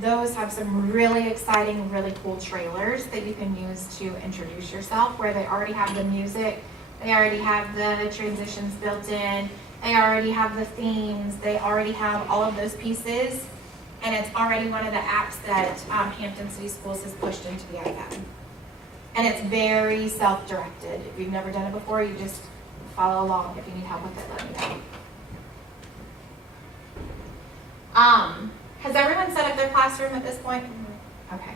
those have some really exciting, really cool trailers that you can use to introduce yourself, where they already have the music, they already have the transitions built in, they already have the themes, they already have all of those pieces, and it's already one of the apps that Hampton City Schools has pushed into the iPad. And it's very self-directed. If you've never done it before, you just follow along. If you need help with it, let me know. Has everyone set up their classroom at this point? Okay.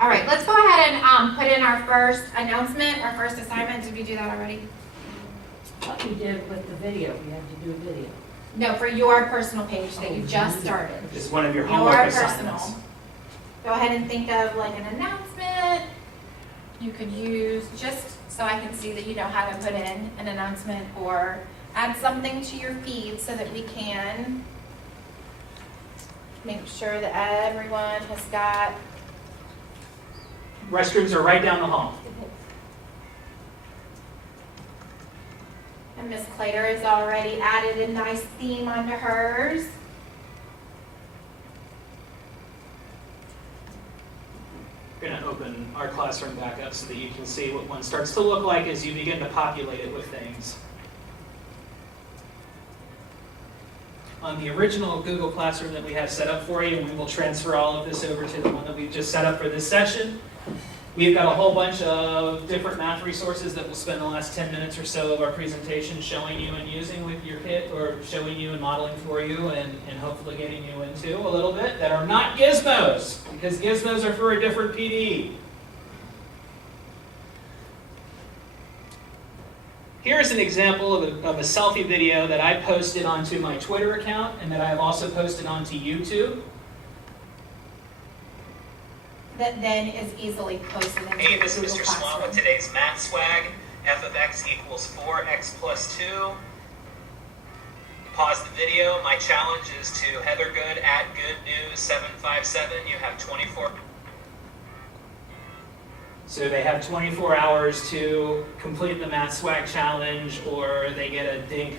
All right, let's go ahead and put in our first announcement, our first assignment. Did we do that already? What we did with the video, we had to do a video. No, for your personal page that you just started. It's one of your homework Your assignments. personal. Go ahead and think of like an announcement. You could use, just so I can see that you know how to put in an announcement, or add something to your feed so that we can make sure that everyone has got. Restrooms are right down the hall. And Miss Clater has already added a nice theme onto hers. We're going to open our classroom back up so that you can see what one starts to look like as you begin to populate it with things. On the original Google Classroom that we have set up for you, and we will transfer all of this over to the one that we've just set up for this session. We've got a whole bunch of different math resources that we'll spend the last 10 minutes or so of our presentation showing you and using with your kid, or showing you and modeling for you, and hopefully getting you into a little bit, that are not gizmos, because gizmos are for a different PD. Here's an example of a selfie video that I posted onto my Twitter account, and that I have also posted onto YouTube. That then is easily posted into Hey, the this is Google Mr. Swan Classroom. with today's math swag. F of x equals 4x plus 2. Pause the video. My challenge is to Heathergood at goodnews757. You have 24. So they have 24 hours to complete the Math Swag Challenge, or they get a dink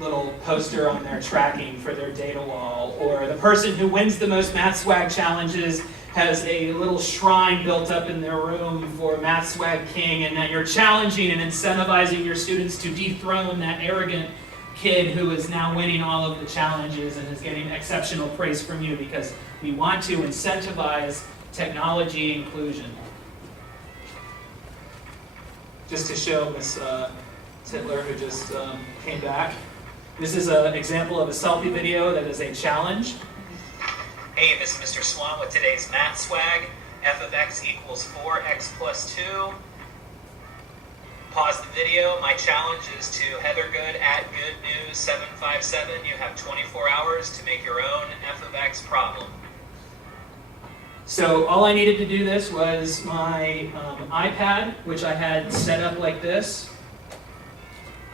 little poster on their tracking for their data wall, or the person who wins the most Math Swag Challenges has a little shrine built up in their room for Math Swag King, and that you're challenging and incentivizing your students to dethrone that arrogant kid who is now winning all of the challenges and is getting exceptional praise from you, because we want to incentivize technology inclusion. Just to show Miss Titler, who just came back, this is an example of a selfie video that is a challenge. Hey, this is Mr. Swan with today's math swag. F of x equals 4x plus 2. Pause the video. My challenge is to Heathergood at goodnews757. You have 24 hours to make your own f of x problem. So all I needed to do this was my iPad, which I had set up like this.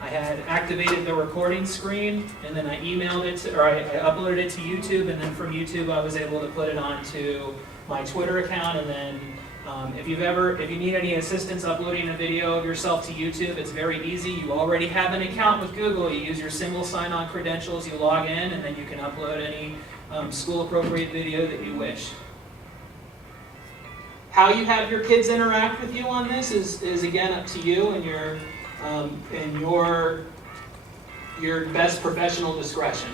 I had activated the recording screen, and then I emailed it to, or I uploaded it to YouTube, and then from YouTube I was able to put it onto my Twitter account. And then if you need any assistance uploading a video of yourself to YouTube, it's very easy. You already have an account with Google. You use your single sign-on credentials, you log in, and then you can upload any school-appropriate video that you wish. How you have your kids interact with you on this is again up to you and your best professional discretion.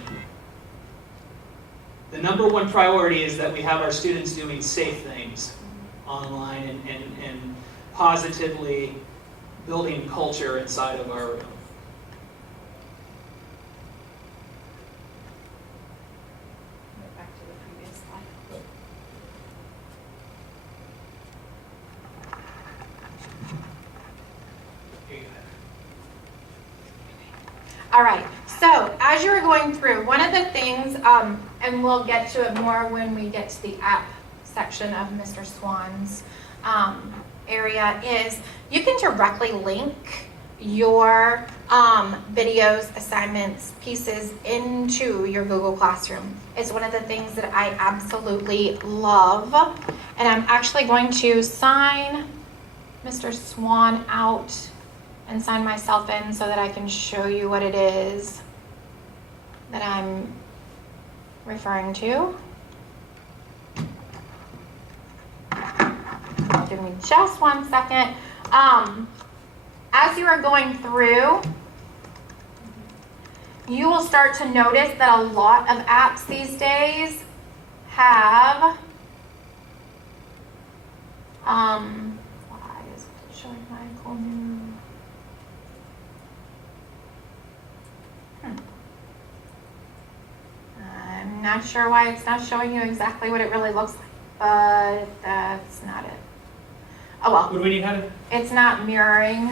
The number one priority is that we have our students doing safe things online and positively building culture inside of our room. Back to the previous slide. All right, so as you're going through, one of the things, and we'll get to it more when we get to the app section of Mr. Swan's area, is you can directly link your videos, assignments, pieces into your Google Classroom. It's one of the things that I absolutely love, and I'm actually going to sign Mr. Swan out and sign myself in so that I can show you what it is that I'm referring to. Give me just 1 second. As you are going through, you will start to notice that a lot of apps these days have, why is it showing my whole new? I'm not sure why it's not showing you exactly what it really looks like, but that's not it. Oh well. What do we need, Heather? It's not mirroring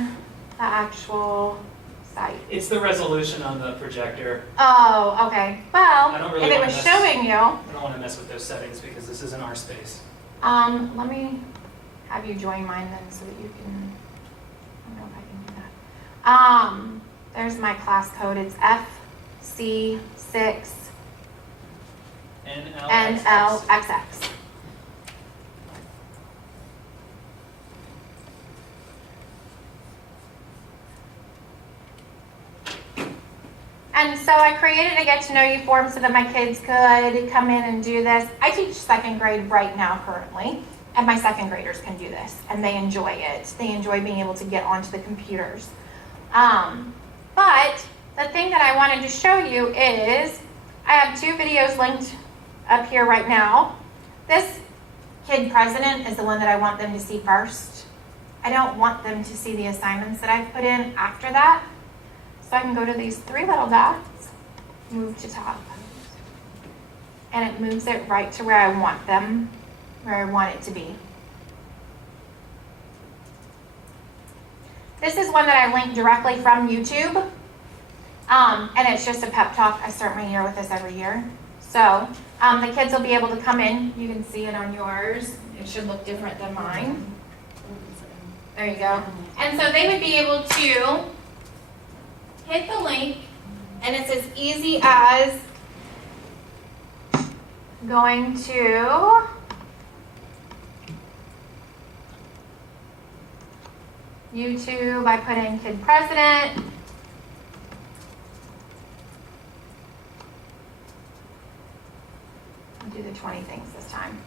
the actual site. It's the resolution on the projector. Oh, okay. Well, I don't really if it wanna was mess- showing you, I don't want to mess with those settings because this isn't our space. let me have you join mine then so that you can, I don't know if I can do that. There's my class code. It's FC6 NLXX. And so I created a get to know you form so that my kids could come in and do this. I teach second grade right now currently, and my second graders can do this, and they enjoy it. They enjoy being able to get onto the computers. But the thing that I wanted to show you is I have 2 videos linked up here right now. This kid president is the one that I want them to see first. I don't want them to see the assignments that I've put in after that. So I can go to these 3 little dots, move to top, and it moves it right to where I want them, where I want it to be. This is one that I linked directly from YouTube, and it's just a pep talk. I start my year with this every year. So the kids will be able to come in. You can see it on yours. It should look different than mine. There you go. And so they would be able to hit the link, and it's as easy as going to YouTube. I put in kid president. I'll do the 20 things this time.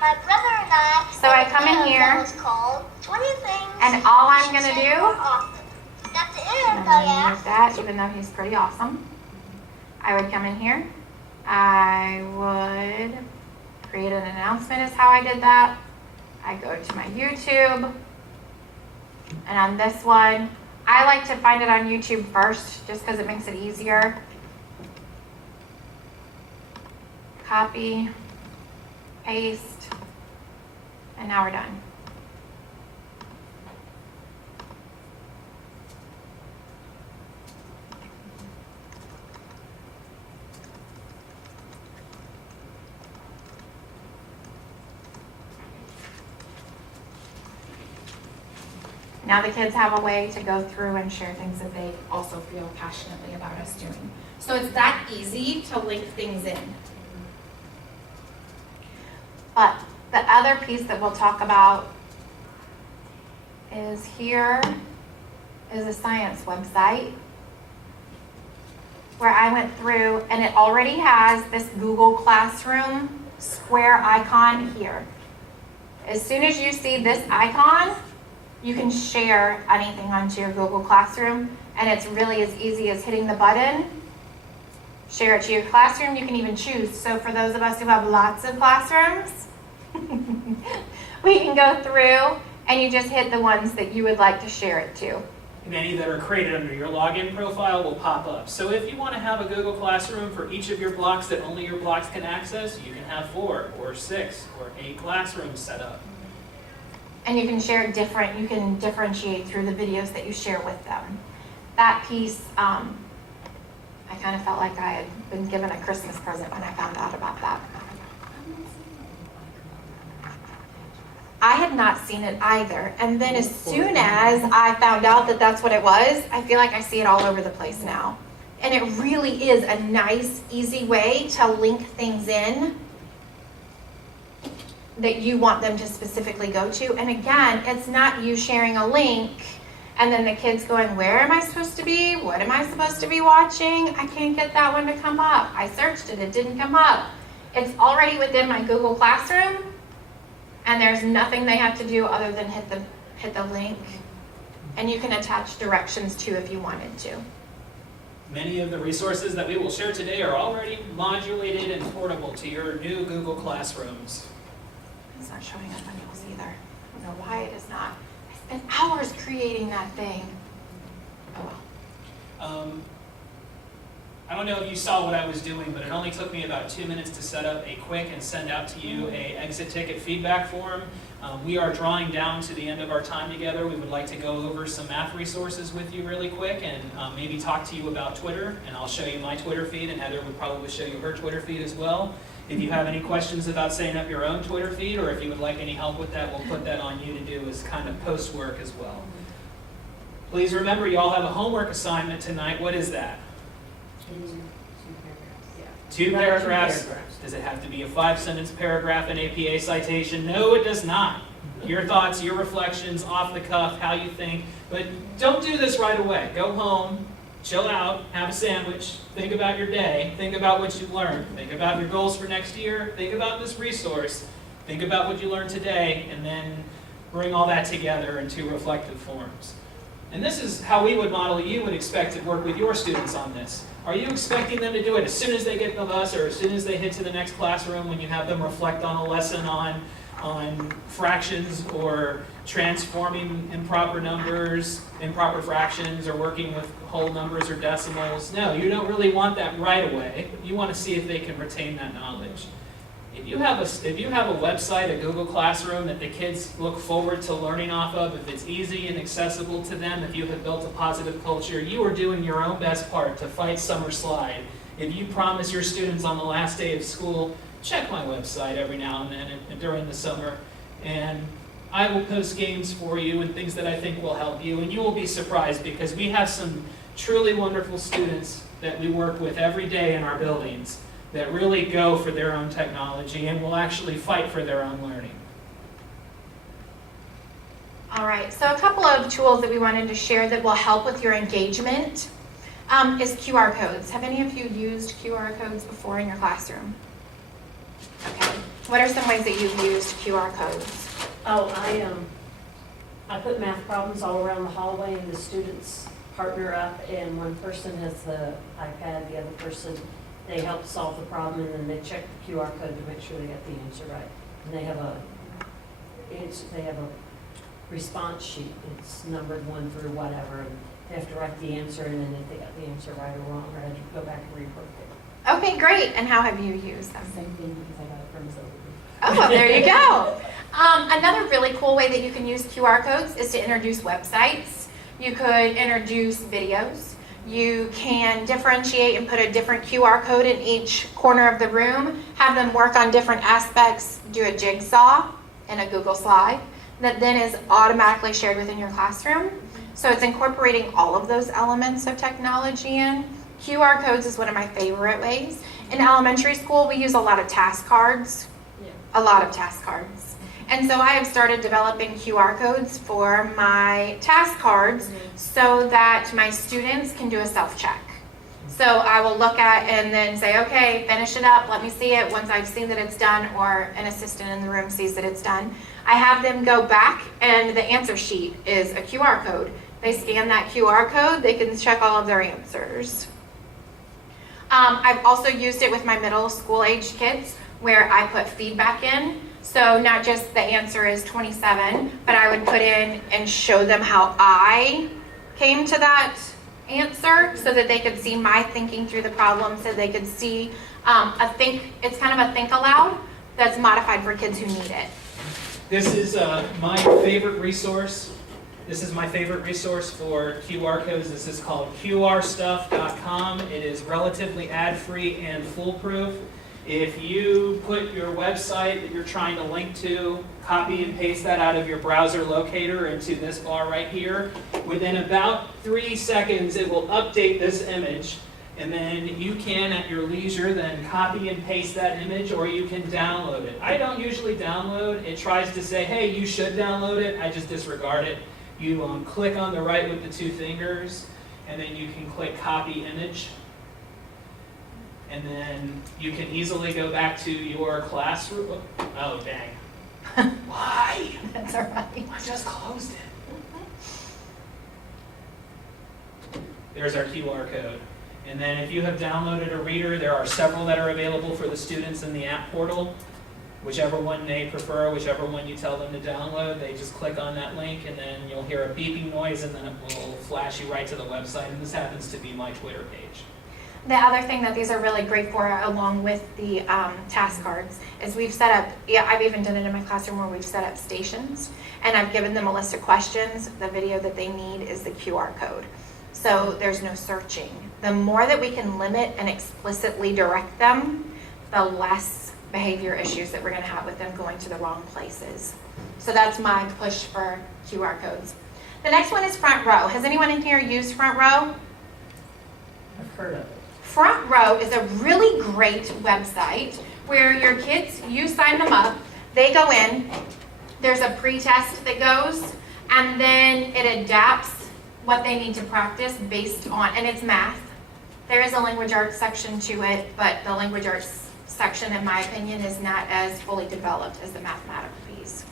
My brother and I. So I come in here, It's called 20 things. and all I'm gonna She said do, more often. That's it, I'm gonna use that, even though he's pretty awesome. I would come in here. I would create an announcement is how I did that. I go to my YouTube. And on this one, I like to find it on YouTube first, just because it makes it easier. Copy, paste, and now we're done. Now the kids have a way to go through and share things that they also feel passionately about us doing. So it's that easy to link things in. But the other piece that we'll talk about is here is a science website where I went through, and it already has this Google Classroom square icon here. As soon as you see this icon, you can share anything onto your Google Classroom, and it's really as easy as hitting the button, share it to your classroom. You can even choose. So for those of us who have lots of classrooms, we can go through and you just hit the ones that you would like to share it to. And any that are created under your login profile will pop up. So if you want to have a Google Classroom for each of your blocks that only your blocks can access, you can have 4 or 6 or 8 classrooms set up. And you can share it different. You can differentiate through the videos that you share with them. That piece, I kind of felt like I had been given a Christmas present when I found out about that. I had not seen it either. And then as soon as I found out that that's what it was, I feel like I see it all over the place now. And it really is a nice, easy way to link things in that you want them to specifically go to. And again, it's not you sharing a link and then the kids going, where am I supposed to be? What am I supposed to be watching? I can't get that one to come up. I searched it, it didn't come up. It's already within my Google Classroom, and there's nothing they have to do other than hit the link. And you can attach directions too if you wanted to. Many of the resources that we will share today are already modulated and portable to your new Google Classrooms. It's not showing up on yours either. I don't know why it is not. I spent hours creating that thing. Oh well. I don't know if you saw what I was doing, but it only took me about 2 minutes to set up a quick and send out to you a exit ticket feedback form. We are drawing down to the end of our time together. We would like to go over some math resources with you really quick and maybe talk to you about Twitter. And I'll show you my Twitter feed, and Heather would probably show you her Twitter feed as well. If you have any questions about setting up your own Twitter feed, or if you would like any help with that, we'll put that on you to do as kind of post work as well. Please remember, you all have a homework assignment tonight. What is that? 2 paragraphs. Does it have to be a 5-sentence paragraph, an APA citation? No, it does not. Your thoughts, your reflections, off the cuff, how you think. But don't do this right away. Go home, chill out, have a sandwich, think about your day, think about what you learned, think about your goals for next year, think about this resource, think about what you learned today, and then bring all that together into reflective forms. And this is how we would model you would expect to work with your students on this. Are you expecting them to do it as soon as they get the bus or as soon as they head to the next classroom when you have them reflect on a lesson on fractions or transforming improper numbers, improper fractions, or working with whole numbers or decimals? No, you don't really want that right away. You want to see if they can retain that knowledge. If you have a website, a Google Classroom that the kids look forward to learning off of, if it's easy and accessible to them, if you have built a positive culture, you are doing your own best part to fight summer slide. If you promise your students on the last day of school, check my website every now and then and during the summer, and I will post games for you and things that I think will help you, and you will be surprised because we have some truly wonderful students that we work with every day in our buildings that really go for their own technology and will actually fight for their own learning. All right, so a couple of tools that we wanted to share that will help with your engagement is QR codes. Have any of you used QR codes before in your classroom? Okay. What are some ways that you've used QR codes? Oh, I put math problems all around the hallway, and the students partner up, and one person has the iPad, the other person, they help solve the problem, and then they check the QR code to make sure they got the answer right. And they have a response sheet. It's numbered 1 through whatever, and they have to write the answer, and then if they got the answer right or wrong, or I had to go back and rework it. Okay, great. And how have you used them? Same thing, because I got it from Zoe. Oh, well, there you go. Another really cool way that you can use QR codes is to introduce websites. You could introduce videos. You can differentiate and put a different QR code in each corner of the room, have them work on different aspects, do a jigsaw in a Google slide that then is automatically shared within your classroom. So it's incorporating all of those elements of technology in. QR codes is one of my favorite ways. In elementary school, we use a lot of task cards. And so I have started developing QR codes for my task cards so that my students can do a self-check. So I will look at and then say, okay, finish it up, let me see it. Once I've seen that it's done, or an assistant in the room sees that it's done, I have them go back, and the answer sheet is a QR code. They scan that QR code, they can check all of their answers. I've also used it with my middle school age kids where I put feedback in. So not just the answer is 27, but I would put in and show them how I came to that answer so that they could see my thinking through the problem, so they could see it's kind of a think aloud that's modified for kids who need it. This is my favorite resource. This is my favorite resource for QR codes. This is called qrstuff.com. It is relatively ad-free and foolproof. If you put your website that you're trying to link to, copy and paste that out of your browser locator into this bar right here, within about 3 seconds it will update this image, and then you can at your leisure then copy and paste that image, or you can download it. I don't usually download. It tries to say, hey, you should download it. I just disregard it. You click on the right with the 2 fingers, and then you can click copy image. And then you can easily go back to your classroom. Oh, dang. Why? That's all right. I just closed it. There's our QR code. And then if you have downloaded a reader, there are several that are available for the students in the app portal. Whichever one they prefer, whichever one you tell them to download, they just click on that link and then you'll hear a beeping noise and then it will flash you right to the website. And this happens to be my Twitter page. The other thing that these are really great for, along with the task cards, is we've set up, I've even done it in my classroom where we've set up stations, and I've given them a list of questions. The video that they need is the QR code. So there's no searching. The more that we can limit and explicitly direct them, the less behavior issues that we're going to have with them going to the wrong places. So that's my push for QR codes. The next one is Front Row. Has anyone in here used Front Row? I've heard of it. Front Row is a really great website where your kids, you sign them up, they go in, there's a pre-test that goes, and then it adapts what they need to practice based on, and it's math. There is a language arts section to it, but the language arts section, in my opinion, is not as fully developed as the mathematical piece.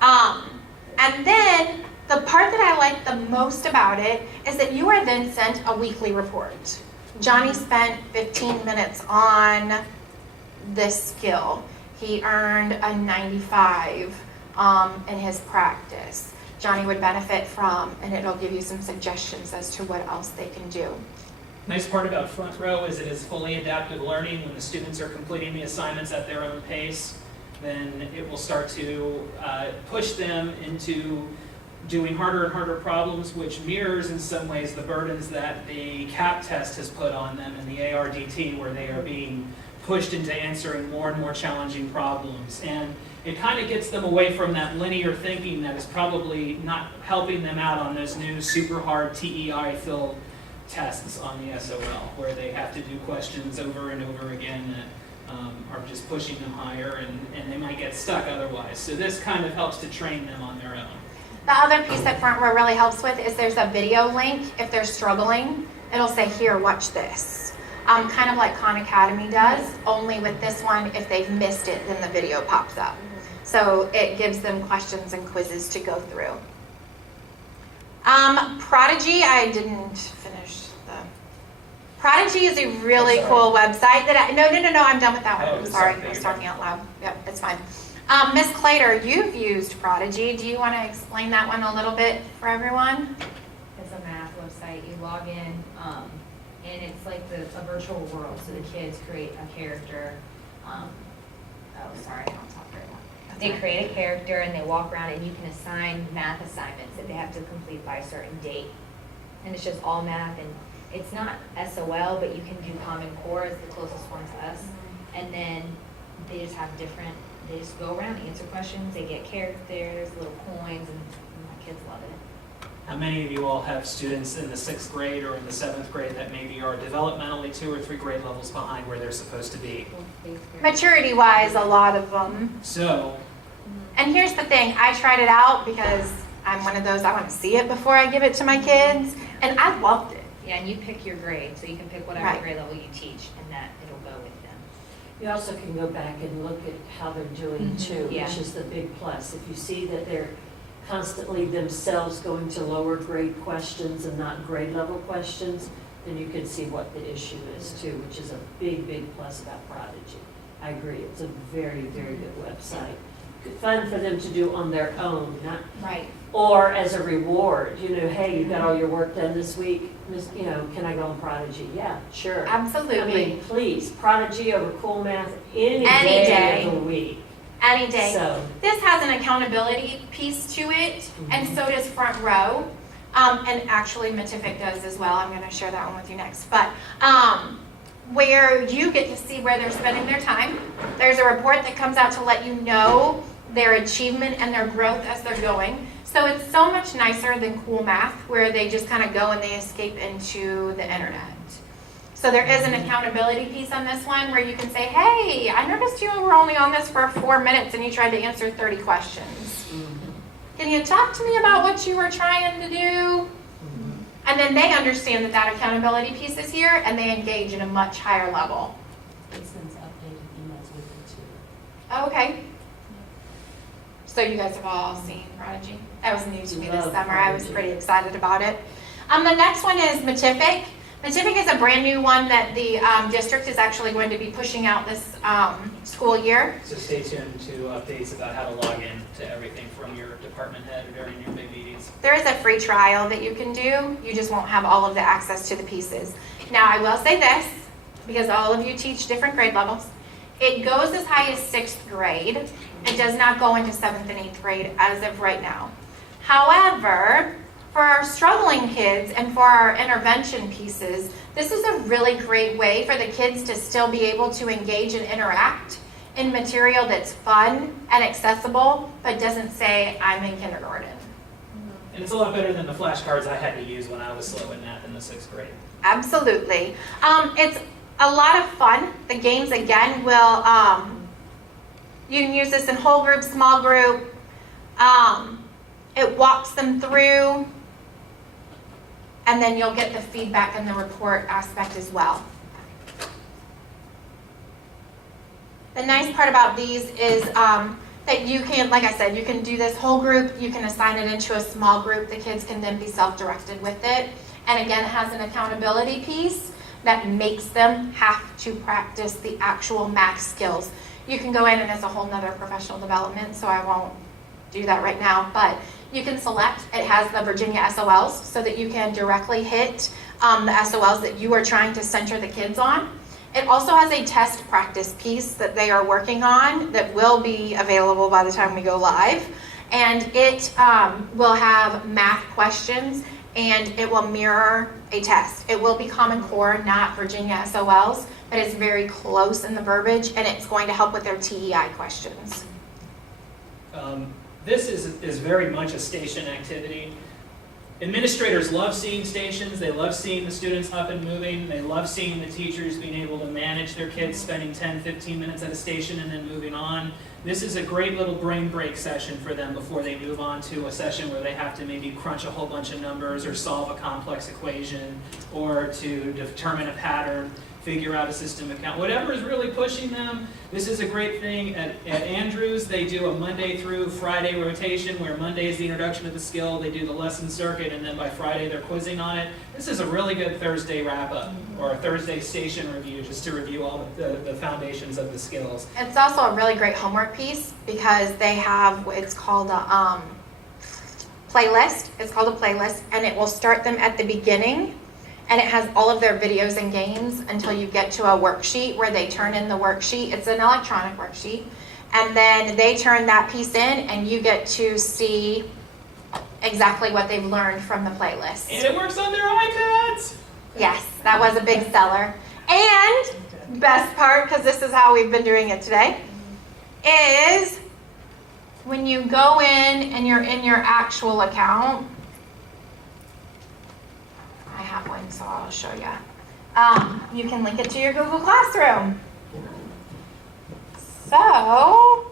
And then the part that I like the most about it is that you are then sent a weekly report. Johnny spent 15 minutes on this skill. He earned a 95 in his practice. Johnny would benefit from, and it'll give you some suggestions as to what else they can do. Nice part about Front Row is it is fully adaptive learning. When the students are completing the assignments at their own pace, then it will start to push them into doing harder and harder problems, which mirrors in some ways the burdens that the CAP test has put on them in the ARDT, where they are being pushed into answering more and more challenging problems. And it kind of gets them away from that linear thinking that is probably not helping them out on those new super hard TEI-filled tests on the SOL, where they have to do questions over and over again that are just pushing them higher, and they might get stuck otherwise. So this kind of helps to train them on their own. The other piece that Front Row really helps with is there's a video link. If they're struggling, it'll say, here, watch this. Kind of like Khan Academy does, only with this one, if they've missed it, then the video pops up. So it gives them questions and quizzes to go through. Prodigy, I didn't finish the... Prodigy is a really cool website that no, I'm done with that one. I'm sorry, I was talking out loud. Yep, it's fine. Ms. Clater, you've used Prodigy. Do you want to explain that one a little bit for everyone? It's a math website. You log in, and it's like a virtual world. So the kids create a character. I don't talk very well. They create a character and they walk around, and you can assign math assignments that they have to complete by a certain date. And it's just all math, and it's not SOL, but you can do Common Core as the closest one to us. And then they just have different. They just go around, answer questions, they get characters, little coins, and my kids love it. How many of you all have students in the 6th grade or in the 7th grade that maybe are developmentally 2 or 3 grade levels behind where they're supposed to be? Maturity-wise, a lot of them. So, And here's the thing, I tried it out because I'm one of those, I want to see it before I give it to my kids, and I loved it. Yeah, and you pick your grade, so you can pick whatever Right. grade level you teach, and that it'll go with them. You also can go back and look at how they're doing too, Yeah. which is the big plus. If you see that they're constantly themselves going to lower grade questions and not grade level questions, then you can see what the issue is too, which is a big, big plus about Prodigy. I agree, it's a very, very good website. Good fun for them to do on their own, not, Right. or as a reward, hey, you got all your work done this week, can I go on Prodigy? Yeah, sure. Absolutely. I mean, please, Prodigy over Cool Math any Any day day. of the week. Any day. So, This has an accountability piece to it, and so does Front Row. And actually, Matific does as well. I'm going to share that one with you next. But where you get to see where they're spending their time. There's a report that comes out to let you know their achievement and their growth as they're going. So it's so much nicer than Cool Math, where they just kind of go and they escape into the internet. So there is an accountability piece on this one where you can say, hey, I noticed you were only on this for 4 minutes and you tried to answer 30 questions. Can you talk to me about what you were trying to do? And then they understand that that accountability piece is here, and they engage at a much higher level. It sends updated emails with it too. Okay. So you guys have all seen Prodigy? That was new to me this Love summer. I was Prodigy. pretty excited about it. The next one is Matific. Matific is a brand new one that the district is actually going to be pushing out this school year. So stay tuned to updates about how to log in to everything from your department head or during your big meetings. There is a free trial that you can do. You just won't have all of the access to the pieces. Now, I will say this, because all of you teach different grade levels. It goes as high as 6th grade. It does not go into 7th and 8th grade as of right now. However, for our struggling kids and for our intervention pieces, this is a really great way for the kids to still be able to engage and interact in material that's fun and accessible, but doesn't say, I'm in kindergarten. And it's a lot better than the flashcards I had to use when I was slow in math in the 6th grade. Absolutely. It's a lot of fun. The games, again, will, you can use this in whole group, small group. It walks them through, and then you'll get the feedback and the report aspect as well. The nice part about these is that you can, like I said, you can do this whole group, you can assign it into a small group, the kids can then be self-directed with it. And again, it has an accountability piece that makes them have to practice the actual math skills. You can go in, and it's a whole nother professional development, so I won't do that right now, but you can select, it has the Virginia SOLs, so that you can directly hit the SOLs that you are trying to center the kids on. It also has a test practice piece that they are working on that will be available by the time we go live. And it will have math questions, and it will mirror a test. It will be Common Core, not Virginia SOLs, but it's very close in the verbiage, and it's going to help with their TEI questions. This is very much a station activity. Administrators love seeing stations. They love seeing the students up and moving. They love seeing the teachers being able to manage their kids spending 10, 15 minutes at a station and then moving on. This is a great little brain break session for them before they move on to a session where they have to maybe crunch a whole bunch of numbers or solve a complex equation or to determine a pattern, figure out a system account, whatever is really pushing them. This is a great thing. At Andrews, they do a Monday through Friday rotation where Monday is the introduction to the skill, they do the lesson circuit, and then by Friday they're quizzing on it. This is a really good Thursday wrap-up or a Thursday station review just to review all the foundations of the skills. It's also a really great homework piece because they have, it's called a playlist. It's called a playlist, and it will start them at the beginning. And it has all of their videos and games until you get to a worksheet where they turn in the worksheet. It's an electronic worksheet. And then they turn that piece in, and you get to see exactly what they've learned from the playlist. And it works on their iPads! Yes, that was a big seller. And best part, because this is how we've been doing it today, is when you go in and you're in your actual account, I have one, so I'll show you. You can link it to your Google Classroom. So,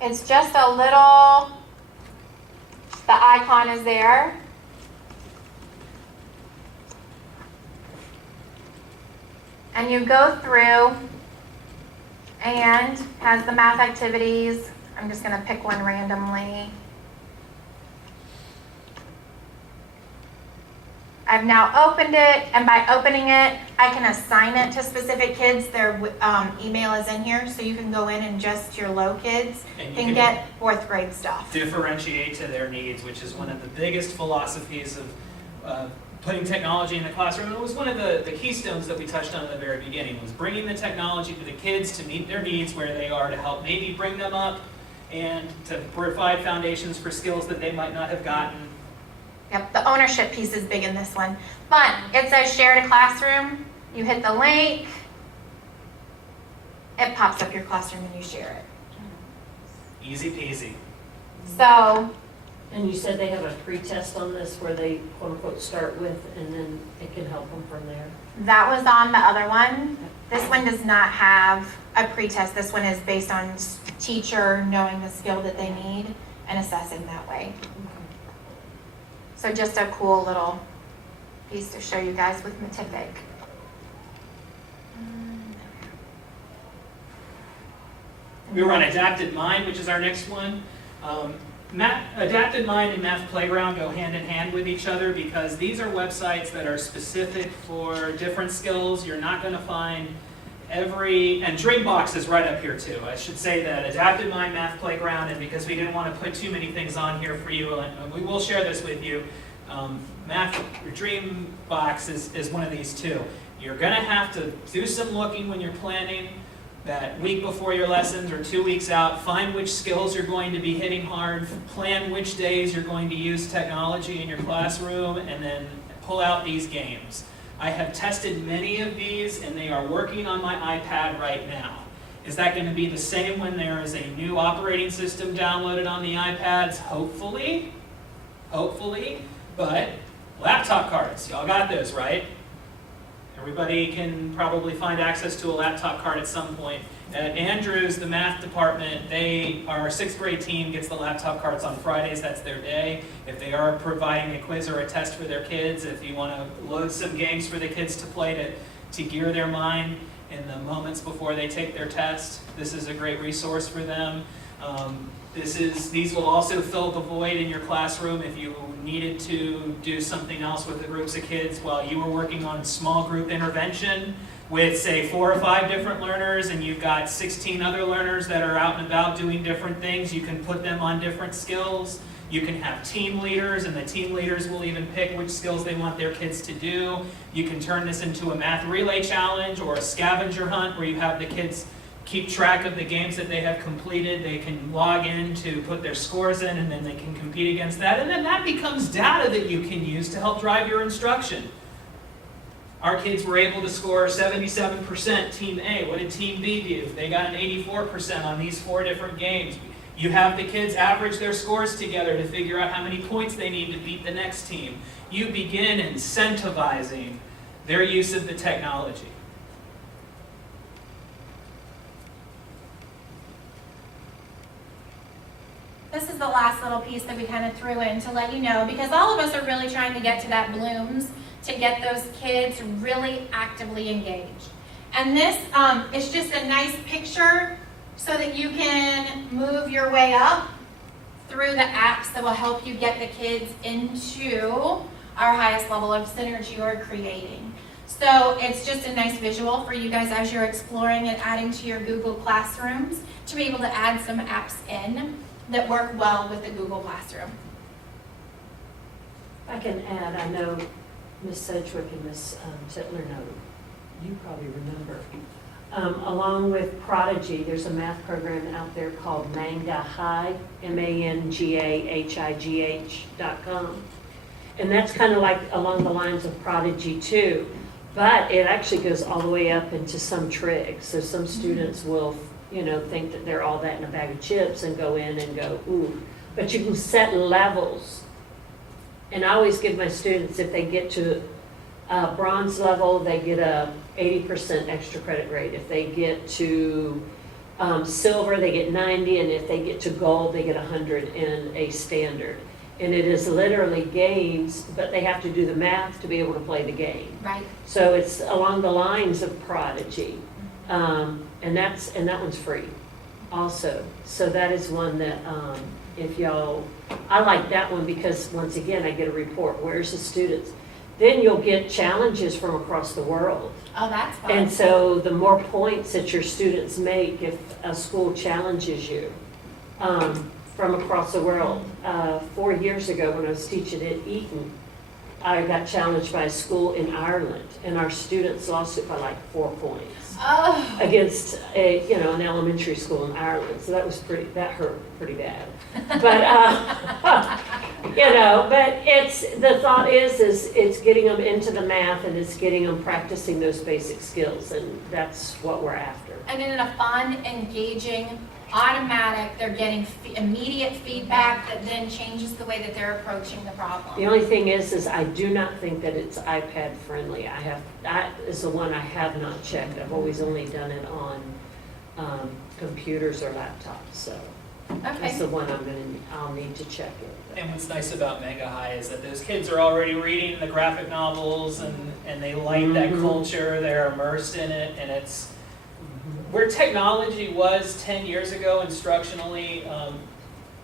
it's just a little, the icon is there. And you go through and has the math activities. I'm just going to pick one randomly. I've now opened it, and by opening it, I can assign it to specific kids. Their email is in here, so you can go in and just your low kids And you can can get 4th grade stuff. differentiate to their needs, which is one of the biggest philosophies of putting technology in the classroom. It was one of the keystones that we touched on at the very beginning, was bringing the technology to the kids to meet their needs where they are, to help maybe bring them up and to provide foundations for skills that they might not have gotten. Yep, the ownership piece is big in this one. But it says share to classroom. You hit the link. It pops up your classroom and you share it. Easy peasy. So, And you said they have a pre-test on this where they quote unquote start with, and then it can help them from there. that was on the other one. This one does not have a pretest. This one is based on teacher knowing the skill that they need and assessing that way. So just a cool little piece to show you guys with Matific. We run Adapted Mind, which is our next one. Adapted Mind and Math Playground go hand in hand with each other because these are websites that are specific for different skills. You're not going to find and Dreambox is right up here too. I should say that Adapted Mind, Math Playground, and because we didn't want to put too many things on here for you, and we will share this with you, Dreambox is one of these too. You're going to have to do some looking when you're planning that week before your lessons or 2 weeks out. Find which skills you're going to be hitting hard, plan which days you're going to use technology in your classroom, and then pull out these games. I have tested many of these and they are working on my iPad right now. Is that going to be the same when there is a new operating system downloaded on the iPads? Hopefully, but laptop cards, y'all got those, right? Everybody can probably find access to a laptop card at some point. At Andrews, the math department, our 6th grade team gets the laptop cards on Fridays. That's their day. If they are providing a quiz or a test for their kids, if you want to load some games for the kids to play to gear their mind in the moments before they take their test, this is a great resource for them. These will also fill the void in your classroom if you needed to do something else with the groups of kids while you were working on small group intervention with, say, 4 or 5 different learners, and you've got 16 other learners that are out and about doing different things. You can put them on different skills. You can have team leaders, and the team leaders will even pick which skills they want their kids to do. You can turn this into a math relay challenge or a scavenger hunt where you have the kids keep track of the games that they have completed. They can log in to put their scores in, and then they can compete against that. And then that becomes data that you can use to help drive your instruction. Our kids were able to score 77% Team A. What did Team B do? They got an 84% on these 4 different games. You have the kids average their scores together to figure out how many points they need to beat the next team. You begin incentivizing their use of the technology. This is the last little piece that we kind of threw in to let you know, because all of us are really trying to get to that Blooms, to get those kids really actively engaged. And this is just a nice picture so that you can move your way up through the apps that will help you get the kids into our highest level of synergy or creating. So it's just a nice visual for you guys as you're exploring and adding to your Google Classrooms to be able to add some apps in that work well with the Google Classroom. I can add, I know Ms. Sedgwick and Ms. Titler know, you probably remember. Along with Prodigy, there's a math program out there called Mangahigh, MANGAHIGH.com. And that's kind of like along the lines of Prodigy too. But it actually goes all the way up into some tricks. So some students will, think that they're all that in a bag of chips and go in and go, ooh. But you can set levels. And I always give my students, if they get to bronze level, they get a 80% extra credit rate. If they get to silver, they get 90, and if they get to gold, they get 100 in a standard. And it is literally games, but they have to do the math to be able to play the game. Right. So it's along the lines of Prodigy, and that one's free, also. So that is one that I like that one because once again I get a report. Where's the students? Then you'll get challenges from across the world. Oh, that's fun. And so the more points that your students make if a school challenges you from across the world. 4 years ago when I was teaching at Eton, I got challenged by a school in Ireland, and our students lost it by like 4 points against an elementary school in Ireland. So that hurt pretty bad. But but the thought is it's getting them into the math and it's getting them practicing those basic skills, and that's what we're after. And in a fun, engaging, automatic, they're getting immediate feedback that then changes the way that they're approaching the problem. The only thing is I do not think that it's iPad friendly. That is the one I have not checked. I've always only done it on computers or laptops. So Okay. That's the one I'll need to check it. And what's nice about Mega High is that those kids are already reading the graphic novels and they like that culture, they're immersed in it, and it's where technology was 10 years ago instructionally.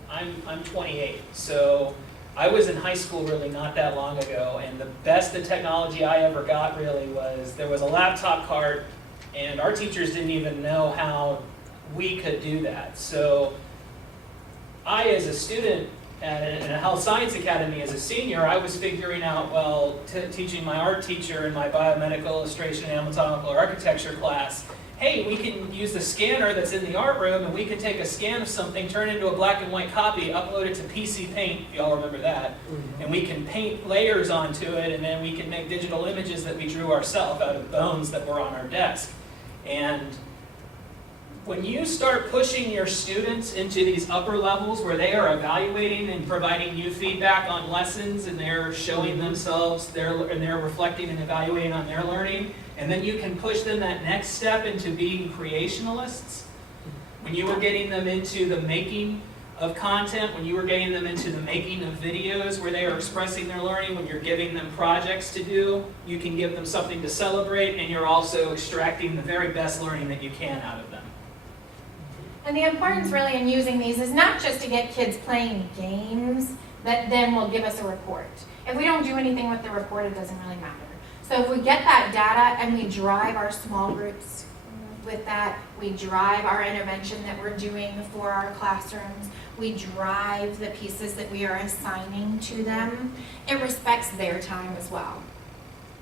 I'm 28, so I was in high school really not that long ago, and the best the technology I ever got really was there was a laptop cart, and our teachers didn't even know how we could do that. So I, as a student in a health science academy as a senior, I was figuring out, well, teaching my art teacher in my biomedical illustration and anatomical architecture class, hey, we can use the scanner that's in the art room and we can take a scan of something, turn it into a black and white copy, upload it to PC Paint, if y'all remember that, and we can paint layers onto it, and then we can make digital images that we drew ourselves out of bones that were on our desk. And when you start pushing your students into these upper levels where they are evaluating and providing you feedback on lessons, and they're showing themselves, and they're reflecting and evaluating on their learning, and then you can push them that next step into being creationalists, when you were getting them into the making of content, when you were getting them into the making of videos where they are expressing their learning, when you're giving them projects to do, you can give them something to celebrate, and you're also extracting the very best learning that you can out of them. And the importance really in using these is not just to get kids playing games that then will give us a report. If we don't do anything with the report, it doesn't really matter. So if we get that data and we drive our small groups with that, we drive our intervention that we're doing for our classrooms, we drive the pieces that we are assigning to them, it respects their time as well.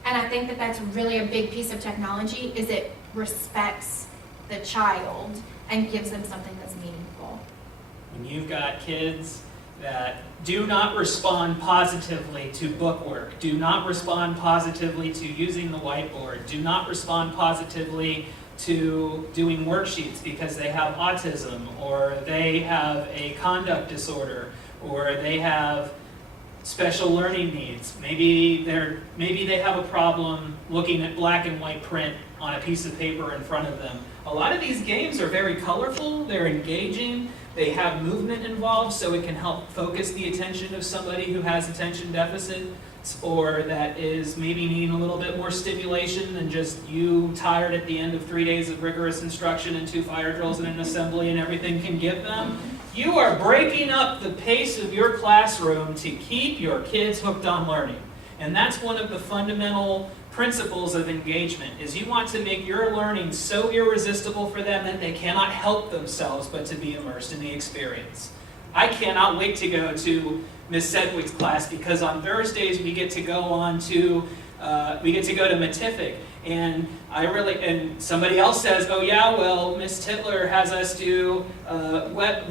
And I think that that's really a big piece of technology, is it respects the child and gives them something that's meaningful. When you've got kids that do not respond positively to bookwork, do not respond positively to using the whiteboard, do not respond positively to doing worksheets because they have autism, or they have a conduct disorder, or they have special learning needs. Maybe they have a problem looking at black and white print on a piece of paper in front of them. A lot of these games are very colorful, they're engaging, they have movement involved, so it can help focus the attention of somebody who has attention deficits, or that is maybe needing a little bit more stimulation than just you tired at the end of 3 days of rigorous instruction and 2 fire drills and an assembly and everything can give them. You are breaking up the pace of your classroom to keep your kids hooked on learning. And that's one of the fundamental principles of engagement, is you want to make your learning so irresistible for them that they cannot help themselves but to be immersed in the experience. I cannot wait to go to Ms. Sedgwick's class, because on Thursdays we get to go on to Matific, and somebody else says, oh yeah, well, Ms. Titler has us do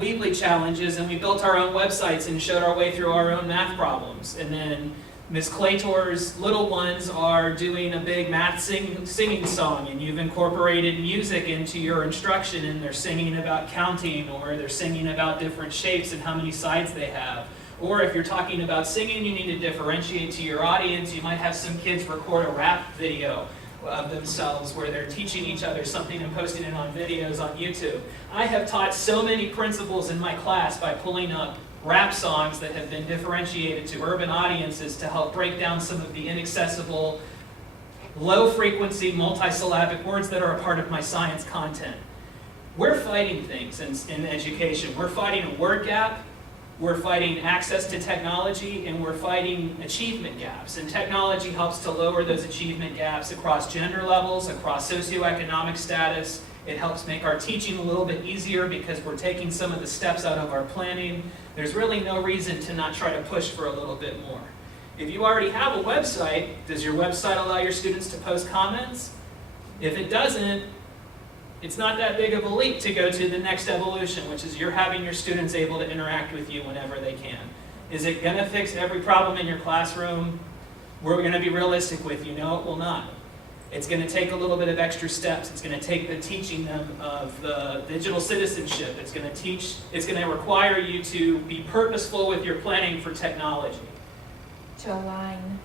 weekly challenges, and we built our own websites and showed our way through our own math problems. And then Ms. Claytor's little ones are doing a big math singing song, and you've incorporated music into your instruction, and they're singing about counting, or they're singing about different shapes and how many sides they have. Or if you're talking about singing, you need to differentiate to your audience. You might have some kids record a rap video of themselves where they're teaching each other something and posting it on videos on YouTube. I have taught so many principles in my class by pulling up rap songs that have been differentiated to urban audiences to help break down some of the inaccessible, low-frequency, multisyllabic words that are a part of my science content. We're fighting things in education. We're fighting a word gap, we're fighting access to technology, and we're fighting achievement gaps. And technology helps to lower those achievement gaps across gender levels, across socioeconomic status. It helps make our teaching a little bit easier because we're taking some of the steps out of our planning. There's really no reason to not try to push for a little bit more. If you already have a website, does your website allow your students to post comments? If it doesn't, it's not that big of a leap to go to the next evolution, which is you're having your students able to interact with you whenever they can. Is it going to fix every problem in your classroom? We're going to be realistic with you. No, it will not. It's going to take a little bit of extra steps. It's going to take the teaching them of the digital citizenship. It's going to require you to be purposeful with your planning for technology. To align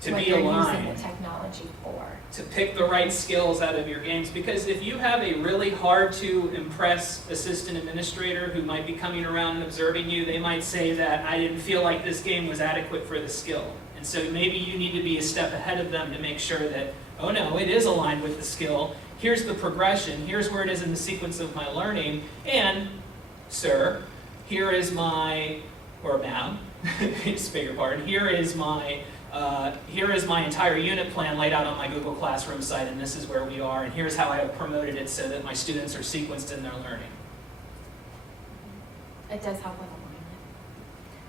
To what be you're aligned. using the technology for. to pick the right skills out of your games, because if you have a really hard to impress assistant administrator who might be coming around and observing you, they might say that I didn't feel like this game was adequate for the skill. And so maybe you need to be a step ahead of them to make sure that, oh no, it is aligned with the skill. Here's the progression. Here's where it is in the sequence of my learning. And, sir, here is my, or ma'am, just beg your pardon, here is my entire unit plan laid out on my Google Classroom site, and this is where we are, and here's how I have promoted it so that my students are sequenced in their learning. It does help with alignment.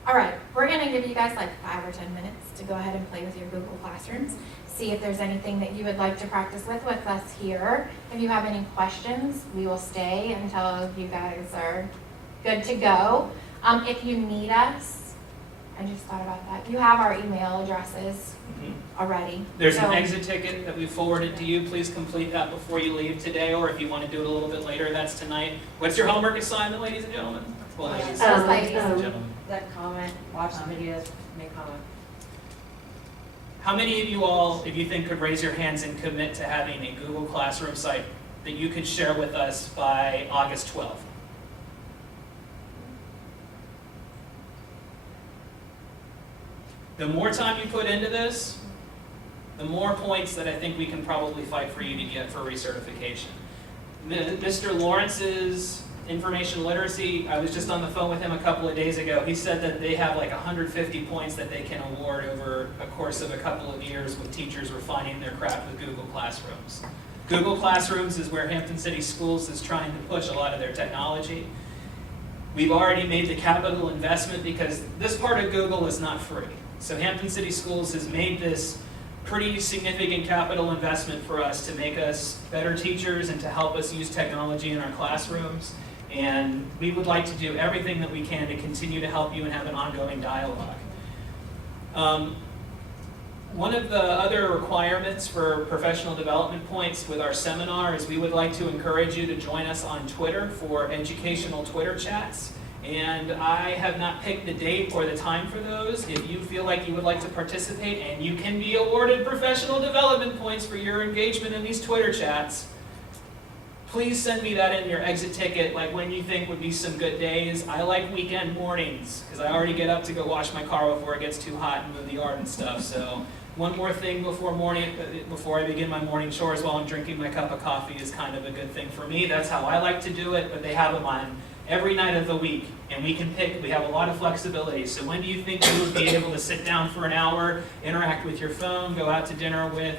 All right, we're gonna give you guys like 5 or 10 minutes to go ahead and play with your Google Classrooms. See if there's anything that you would like to practice with us here. If you have any questions, we will stay until you guys are good to go. If you need us, I just thought about that. You have our email addresses already. There's an exit ticket that we forwarded to you. Please complete that before you leave today, or if you want to do it a little bit later, that's tonight. What's your homework assignment, ladies and gentlemen? Well, ladies and gentlemen. That comment, watch the videos, make comment. How many of you all, if you think, could raise your hands and commit to having a Google Classroom site that you could share with us by August 12th? The more time you put into this, the more points that I think we can probably fight for you to get for recertification. Mr. Lawrence's information literacy, I was just on the phone with him a couple of days ago. He said that they have like 150 points that they can award over a course of a couple of years with teachers refining their craft with Google Classrooms. Google Classrooms is where Hampton City Schools is trying to push a lot of their technology. We've already made the capital investment because this part of Google is not free. So Hampton City Schools has made this pretty significant capital investment for us to make us better teachers and to help us use technology in our classrooms. And we would like to do everything that we can to continue to help you and have an ongoing dialogue. One of the other requirements for professional development points with our seminar is we would like to encourage you to join us on Twitter for educational Twitter chats. And I have not picked the date or the time for those. If you feel like you would like to participate and you can be awarded professional development points for your engagement in these Twitter chats, please send me that in your exit ticket, like when you think would be some good days. I like weekend mornings, because I already get up to go wash my car before it gets too hot and move the yard and stuff. So one more thing before I begin my morning chores while I'm drinking my cup of coffee is kind of a good thing for me. That's how I like to do it, but they have them on every night of the week, and we can pick. We have a lot of flexibility. So when do you think you would be able to sit down for an hour, interact with your phone, go out to dinner with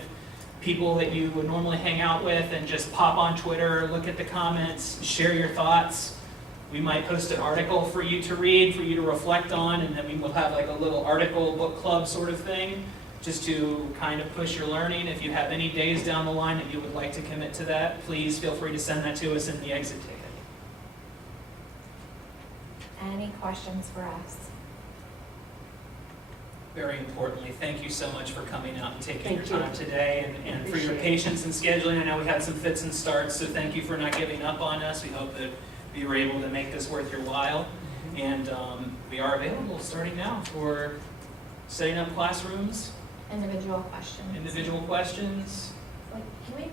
people that you would normally hang out with, and just pop on Twitter, look at the comments, share your thoughts? We might post an article for you to read, for you to reflect on, and then we will have like a little article book club sort of thing, just to kind of push your learning. If you have any days down the line that you would like to commit to that, please feel free to send that to us in the exit ticket. Any questions for us? Very importantly, thank you so much for coming out and taking Thank your you. time today and for your Appreciate it. patience in scheduling. I know we had some fits and starts, so thank you for not giving up on us. We hope that you were able to make this worth your while. And we are available starting now for setting up classrooms, Individual questions. individual questions. Like, can we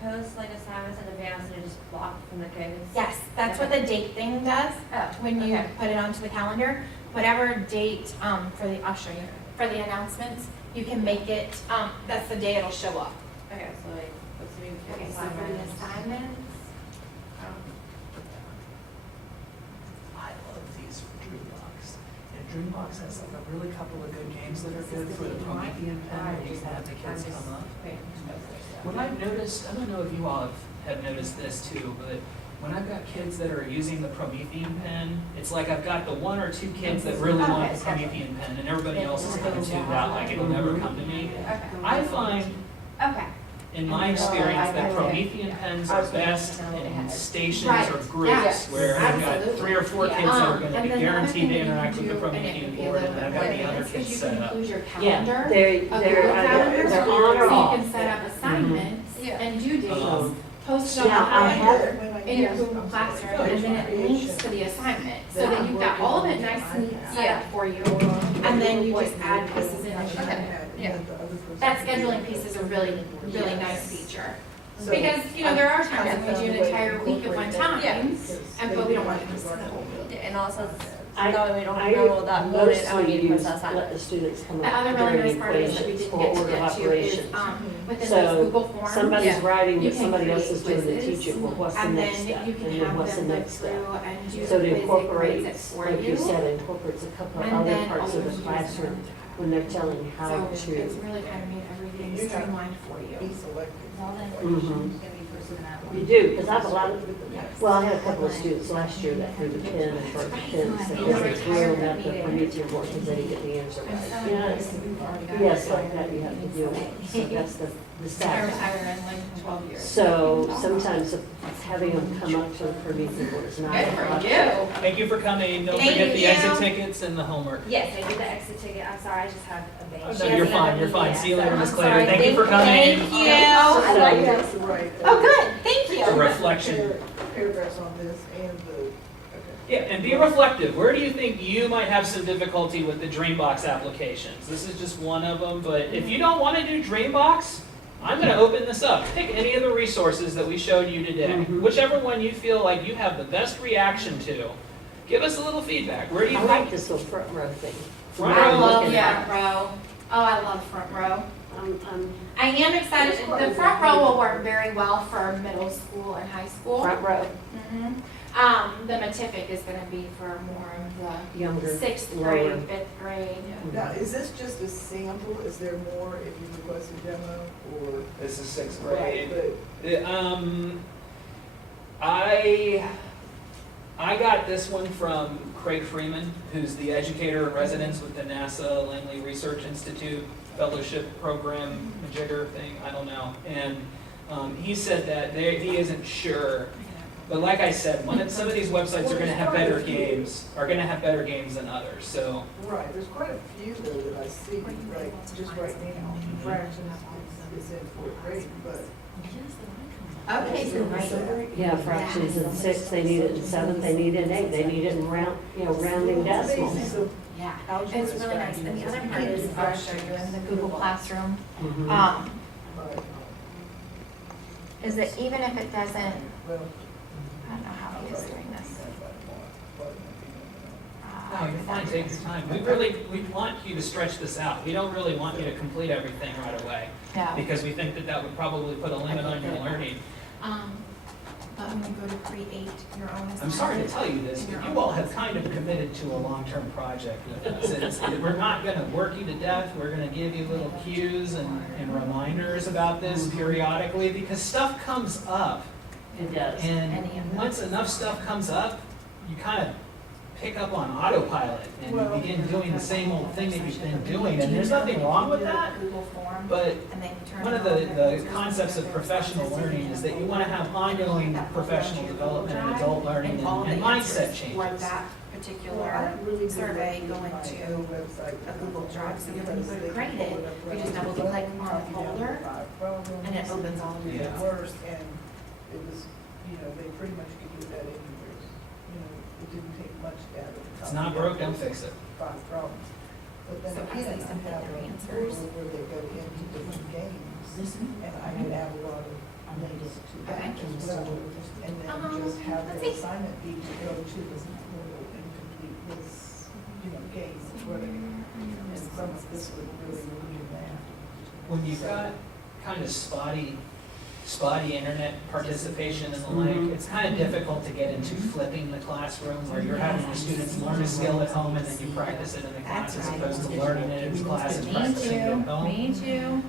post like assignments in advance and just block from the kids? Yes, that's what the date thing does. Oh, When you okay. put it onto the calendar, whatever date I'll show you, for the announcements, you can make it, that's the day it'll show up. Okay, so like, what's the new Okay, so for the assignments, I love these Dreambox. And Dreambox has like a really couple of good games that are good for the Promethean pen, where you have the kids come up. What I've noticed, I don't know if you all have noticed this too, but when I've got kids that are using the Promethean pen, it's like I've got the 1 or 2 kids that really want the Promethean pen, and everybody else is kind of tuned out, like it'll never come to me. I find, okay. in my experience, that Promethean pens are best in stations Right. or groups, Yes. where I've got Absolutely. 3 or 4 kids that are going to And be then the other guaranteed thing to you can interact with the do, and it Promethean can be a board, and little then I've bit got more the other advanced, kids is you set can up. include your Yeah, calendar. they're a Google calendar, they're on or so off. you can set up assignments and due dates, post it on the Yeah, I calendar in your Google Classroom, and then it links to the assignment, so that you've got all of it nice and neat set up for you, and then you just add pieces in as you go. Yeah. then the other person. That can do scheduling it. piece is a really, really nice feature. So Because, you know, there are times I when we do found an a way to entire week at one incorporate time, that and, because but they we don't want have to miss run the the whole whole And also, I- that way we don't I know that loaded, I mostly need to put use, that aside. let the students come The up other with really their nice part is that we equations didn't for get to order of get to is, operations. within So, those Google forms. Somebody's writing, you but can somebody else create is doing the quizzes, teaching, well, what's the and next then step? you can And then have what's the them look next step? through and do So the it quiz, it grades it incorporates, for like you you. said, incorporates a couple of And other then parts all of you the do is classroom when they're telling how So it's to. really kind of made everything You have- streamlined for you. Be selective. All the Mhm. information is gonna be posted in that one. You do, because I have a lot of, well, I had a couple of students last year that threw the pen and broke the pens, and You're they threw them retired at the Promethean board because they didn't get the answer I'm right. selling Yes, places we've already got. yes, like that you have to deal with, so that's the I status. retired in like 12 years. So sometimes having them come up to the Promethean board is not Good an for option. you. Thank you for coming. Don't Thank forget the you. exit tickets and the homework. Yes, I did the exit ticket, I'm sorry, I just have a Oh, bang. no, She has you're another fine, you're fine. meeting, See you so later, I'm Ms. Clater. sorry. Thank you for coming. Thank you. I So- like that's the right. Oh, good, thank A you. reflection. Paragraphs on this and the, okay. Yeah, and be reflective. Where do you think you might have some difficulty with the Dreambox applications? This is just one of them, but if you don't want to do Dreambox, I'm going to open this up. Pick any of the resources that we showed you today. Mhm. Whichever one you feel like you have the best reaction to. Give us a little feedback. Where do you I like think? this little front row thing. Front I row? love Looking at front row. Oh, I love front row. I'm I am excited. The front row will work very well for middle school and high school. front row, Mhm. The Matific is going to be for more of younger, the 6th lower. grade, 5th grade. Now, is this just a sample? Is there more if you request a demo or? This is 6th Right, grade. but I got this one from Craig Freeman, who's the educator in residence with the NASA Langley Research Institute fellowship program, majigger thing, I don't know. And he said that he isn't sure. But like I said, some of these websites are going to have better games, than others. So right, there's quite a few though that I see, like, just right now. Fractions is in fourth grade, but. Okay, so right. Yeah, fractions in 6, they need it in 7th, they need it in 8, they need it in rounding decimals. So Yeah, algebra it's is really nice. And the other part is I'll show you in the Google Classroom. Mhm. but, Is that even if it doesn't, well. I don't know how he is doing this. no, you're fine, take your time. We want you to stretch this out. We don't really want you to complete everything right away No. because we think that would probably put a limit on your learning. But when you go to create your own assignment. I'm sorry to tell you this, but you all have kind of committed to a long-term project with us. We're not going to work you to death. We're going to give you little cues and reminders about this periodically because stuff comes up. It does. And once enough stuff comes up, you kind of pick up on autopilot and you begin doing the same old thing that you've been doing. And there's nothing wrong with that, Google form, but and then you turn one of it on, the concepts of professional learning is that you want to have ongoing professional development and adult learning all the and mindset answers for changes. that particular survey go into a Google Drive. So when you go to grade it, you just double click on the folder and it opens all of your. Yeah. Worse, and it was, they pretty much could do that anyways. It didn't take much data. to It's not copy broke, out don't fix it. 5 problems. But then So as again, they I submit have their a answers. portal where they go into different games, and I can add a lot of links to that as well. And then just have let's the see. assignment be to go to this portal and complete this, game, whatever. And some of this would really do that. When you've got kind of spotty internet participation and the like, it's kind of difficult to get into flipping the classroom where you're having the students learn a skill at home and then you practice it in the class as opposed to learning it in class and Me practicing it at too, home. me too.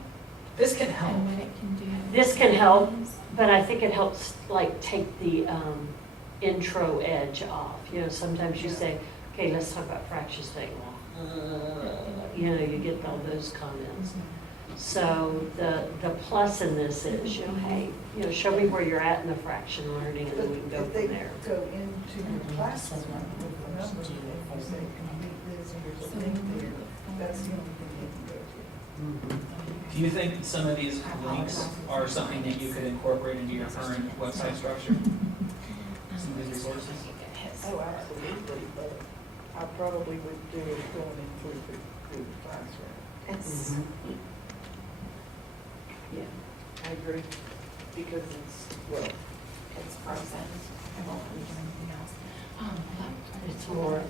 This can help. And what it can do. This can help, but I think it helps like take the intro edge off. Sometimes you say, okay, let's talk about fractions thing. You get all those comments. So the plus in this is, hey, show me where you're at in the fraction learning and then we can go If they from there. go into your classroom with the numbers, and you say, complete this, and there's a link there, that's the only thing they can go to. Do you think some of these links are something that you could incorporate into your current website structure? Some of these resources? Oh, absolutely, but I probably would do it going in through the classroom. It's, Yeah, I agree, because it's, well, it's frozen. I won't do anything else. It's more,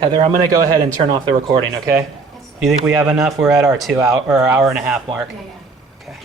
Heather, I'm going to go ahead and turn off the recording, okay? Do you think we have enough? We're at our 2 hour or hour and a half mark. yeah, yeah. Okay.